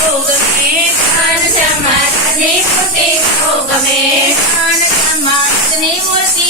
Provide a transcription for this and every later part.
ગમે કાન સમાજની મૂર્તિ ઓ ગમે કાન સમાજની મૂર્તિ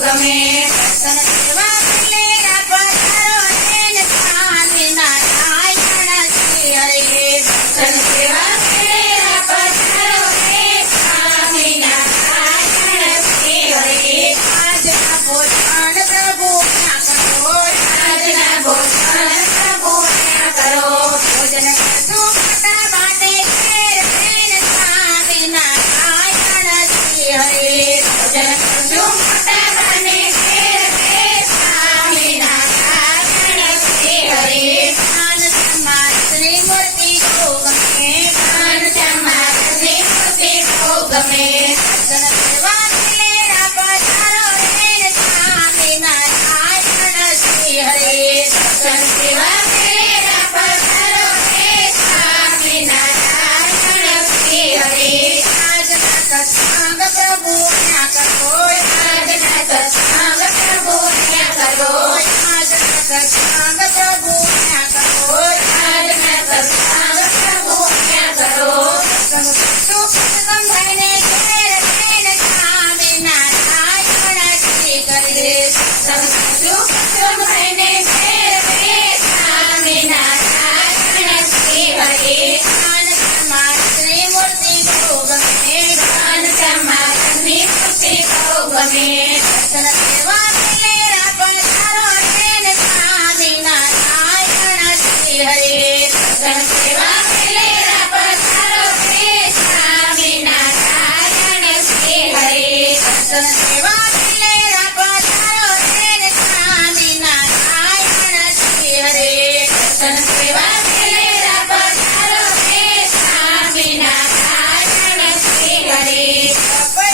ગમે singing.